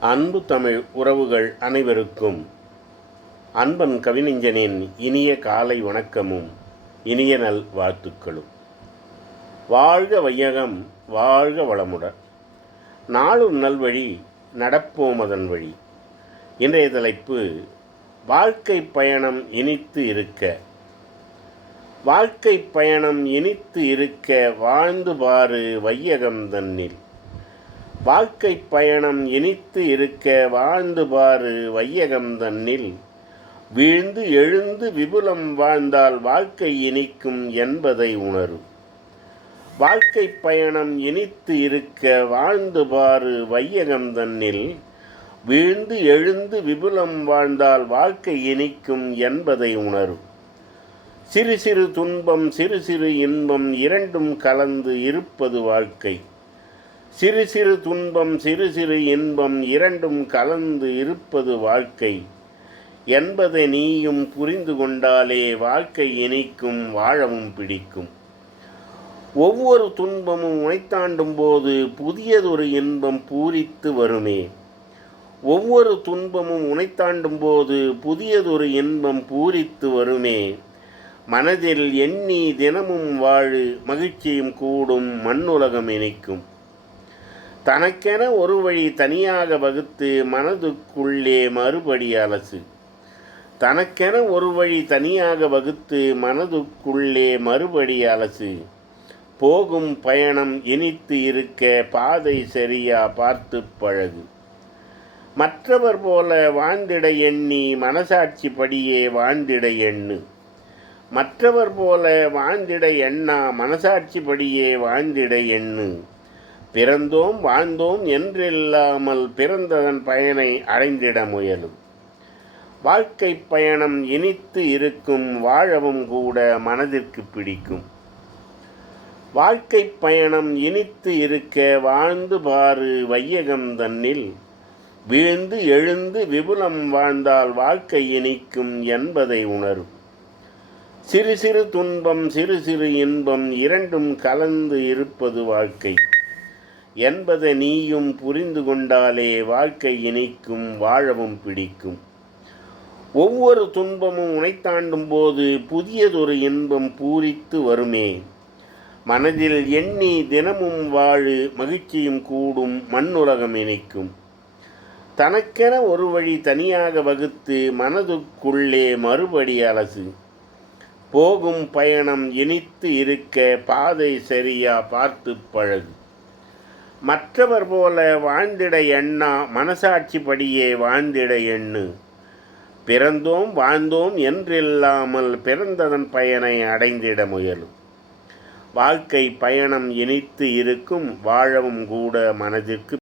அன்பு தமிழ் உறவுகள் அனைவருக்கும். அன்பன் கவிஞனின் இனிய காலை வணக்கமும் இனிய நல் வாழ்த்துக்களும். வாழ்க வையகம் வாழ்க வளமுடன் நாளும் நல்வழி நடப்போம் அதன் வழி. இன்றைய தலைப்பு வாழ்க்கை பயணம் இனித்து இருக்க. வாழ்க்கை பயணம் இனித்து இருக்க வாழ்ந்து பாரு வையகம் தன்னில். வாழ்க்கை பயணம் இனித்து இருக்க வாழ்ந்து பாரு வையகம் தன்னில். வீழ்ந்து எழுந்து விபுலம் வாழ்ந்தால் வாழ்க்கை இனிக்கும் என்பதை உணரும் வாழ்க்கை பயணம் இனித்து இருக்க வாழ்ந்து பாரு வையகம் தன்னில். வீழ்ந்து எழுந்து விபுலம் வாழ்ந்தால் வாழ்க்கை இனிக்கும் என்பதை உணரும் சிறு சிறு துன்பம் சிறு சிறு இன்பம் இரண்டும் கலந்து இருப்பது வாழ்க்கை. சிறு சிறு துன்பம் சிறு சிறு இன்பம் இரண்டும் கலந்து இருப்பது வாழ்க்கை. என்பதை நீயும் புரிந்து கொண்டாலே வாழ்க்கை இனிக்கும் வாழவும் பிடிக்கும். ஒவ்வொரு துன்பமும் உழைத்தாண்டும் போது புதியதொரு இன்பம் பூரித்து வருமே. ஒவ்வொரு துன்பமும் உனைத்தாண்டும் போது புதியதொரு இன்பம் பூரித்து வருமே. மனதில் எண்ணி தினமும் வாழு மகிழ்ச்சியும் கூடும் மண்ணுலகம் இணைக்கும் தனக்கென ஒரு வழி தனியாக வகுத்து மனதுக்குள்ளே மறுபடி அலசு. தனக்கென ஒரு வழி தனியாக வகுத்து மனதுக்குள்ளே மறுபடி அலசு. போகும் பயணம் இனித்து இருக்க பாதை சரியா பார்த்து பழகு. மற்றவர் போல வாழ்ந்திட எண்ணி மனசாட்சிப்படியே வாழ்ந்திட எண்ணு. மற்றவர் போல வாழ்ந்திட எண்ணா மனசாட்சிப்படியே வாழ்ந்திட எண்ணு. பிறந்தோம் வாழ்ந்தோம் என்றில்லாமல் பிறந்ததன் பயனை அடைந்திட முயலும். வாழ்க்கை பயணம் இனித்து இருக்கும் வாழவும் கூட மனதிற்கு பிடிக்கும். வாழ்க்கை பயணம் இனித்து இருக்க வாழ்ந்து பாரு வையகம் தன்னில். வீழ்ந்து எழுந்து விபுலம் வாழ்ந்தால் வாழ்க்கை இனிக்கும் என்பதை உணரும். சிறு சிறு துன்பம் சிறு சிறு இன்பம் இரண்டும் கலந்து இருப்பது வாழ்க்கை. என்பதை நீயும் புரிந்து கொண்டாலே வாழ்க்கை இனிக்கும் வாழவும் பிடிக்கும். ஒவ்வொரு துன்பமும் உனைத்தாண்டும் போது புதியதொரு இன்பம் பூரித்து வருமே. மனதில் எண்ணி தினமும் வாழு மகிழ்ச்சியும் கூடும் மண்ணுலகம் இணைக்கும் தனக்கென ஒரு வழி தனியாக வகுத்து மனதுக்குள்ளே மறுபடி அலசு. போகும் பயணம் இனித்து இருக்க பாதை சரியா பார்த்து பழகு. மற்றவர் போல வாழ்ந்திட எண்ணா மனசாட்சிப்படியே வாழ்ந்திட எண்ணு. பிறந்தோம் வாழ்ந்தோம் என்றில்லாமல் பிறந்ததன் பயனை அடைந்திட முயலும். வாழ்க்கை பயணம் இனித்து இருக்கும் வாழவும் கூட மனதிற்கு